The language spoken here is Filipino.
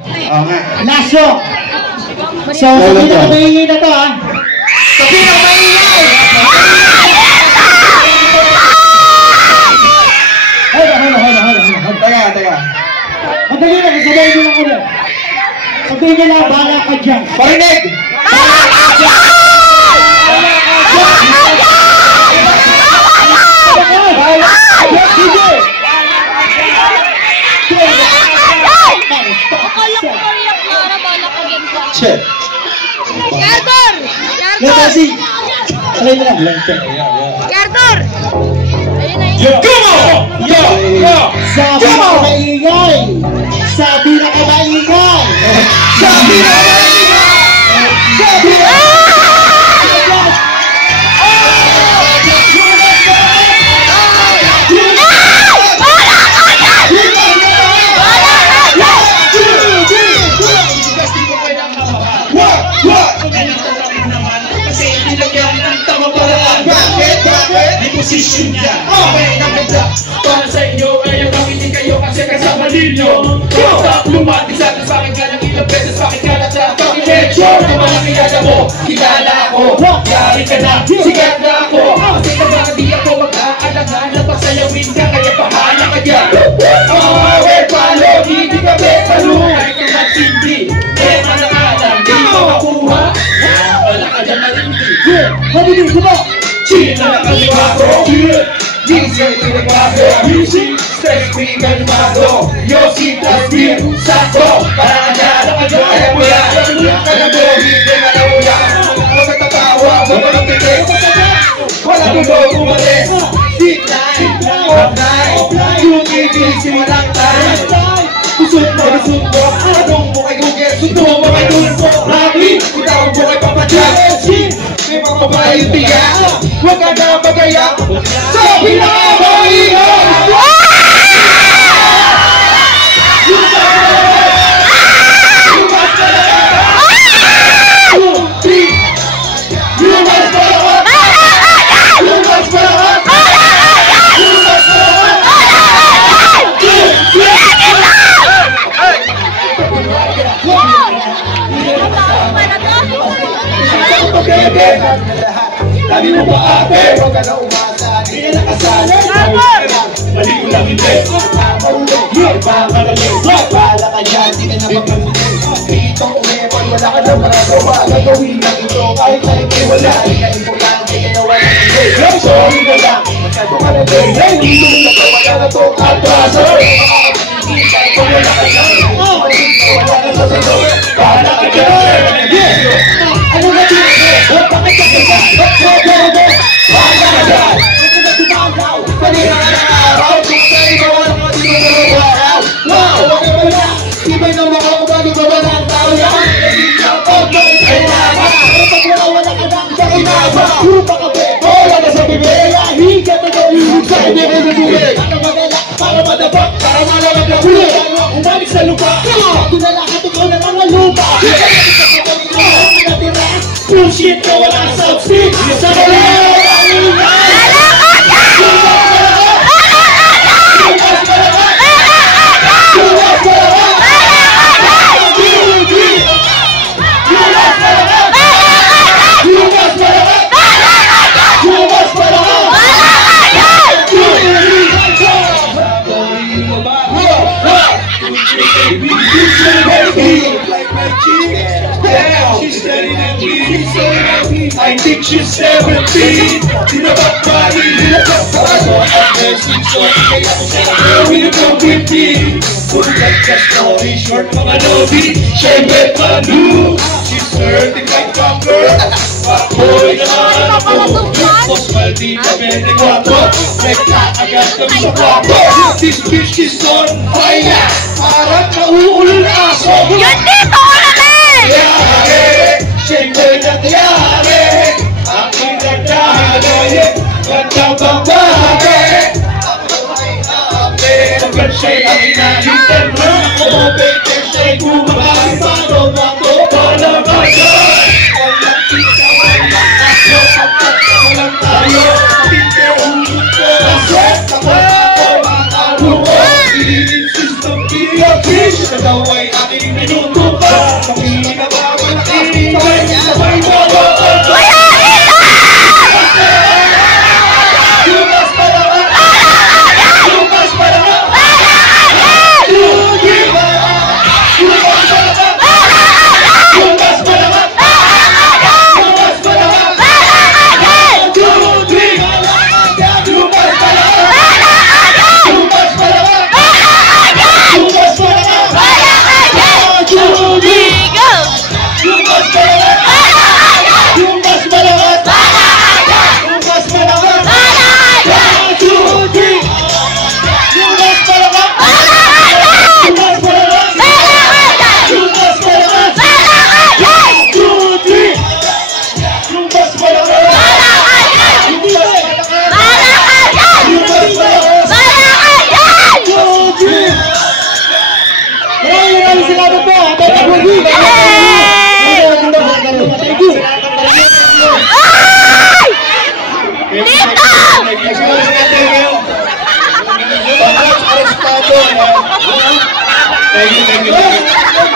Oo nga. Last song. So, sa pinakamaingay na to ha. Sa pinakamaingay! Hold. Teka. Madali na, sasabayin nyo lang ulit. Sabihin nyo lang, bahala ka dyan. Parinig! Bahala ka dyan! Shit. Carter! Kasi, alay mo lang. Carter! Ayun na yun. Yo! Sa pinakamaingay! Sa pinakamaingay! Sa pinakamaingay! Sa pinakamaingay! Posisyon niya, okay na ganda. Para sa inyo, ay ang hindi kayo kasi kasama ninyo. Stop, lumati sa atin, bakit ka ng ilang beses, bakit ka na sa fucking headshot? Kung mga kilala mo, kilala ako. Yari ka na, sikat na ako. Kasi na baka di ako mag-aalangan na pasayawin ka, kaya pahala ka dyan. We're palo, hindi ka betalo. Kahit ka magsindi, beta na alam, di ka makuha. Wala ka dyan marindi. Mabilis mo! Chila na kalmado, DJ pinagbago, music, stress free kalmado, Yositas beer, sakto, para ka dyan, kaya mo yan, kagago, hindi ka na uya, magtatatawa, magpapapigil, wala tuloy umalis, deep line, offline, yung ibig walang time, busog mo, anong mo kay Google, sundo mo kay Tulfo, Rabi, itawag mo kay Papa Jack, may mga babae tiga, huwag ka na magaya sa pinakamaingay! Lagi mo ba ate? Huwag ka na umasa, di ka nakasala. Mali ko lang hindi. Mahulog, magkakagaling. Bahala ka dyan, di ka na magpapagay. Dito umepon, wala ka na magagawa. Gagawin lang ito, kahit na ikaw wala. Di ka importante, kaya wala ka hindi. Sorry na lang, masyado ka na din. Dito mo na wala na to, atraso. Kahit kung wala ka dyan, wala ka sa sayo. Bahala ka dyan. Ano na din? Bakit ka dyan? Bahala ka dyan! Huwag ka na tumagaw! Kanina ka na araw! Kung sa'yo ka wala ka dito na araw! Wow! Wala! Iba'y na mga kumali ba wala ang tao yan? Naging ka pag may kailangan! Kapag wala ka lang sa kinaba! Lupa ka be! Wala ka sa bibig! Higa na gawin sa hindi ka sa bibig! Para madala! Para madabak! Para malawag na huli! Umalik sa lupa! Tunala ka ito na lang ang lupa! Higa na sa natira! Bullshit na wala sa substance! Sa balik! I think she's 17. Dinabakbali, dinabakbali. At message so kaya ko siya gawin ng 15. Puro like ka story short mga lobi. Siyempre panu. She's certified fucker. Papoy naman ako. Lupos maldita 24. Nagkaagad kami sa kwapo. This bitch is on fire. Parang nauulol na aso. Yan dito ko namin! Yare, siyempre natyari. Aking nagdahagay. Gandang babae. Ako ay ate. Pagkat siya'y ang inahitan mo. O bete siya'y kumakain. Paano ba ito? Wala ba yun? Walang ikaw, walang ako. Pagkat walang tayo. Hindi ulit ko. Kasi ako makalo ko. Ilinsist ng PLP. Siya daw ay aking minuto. Ay! Dito! Congrats, arestado. Thank you, thank you.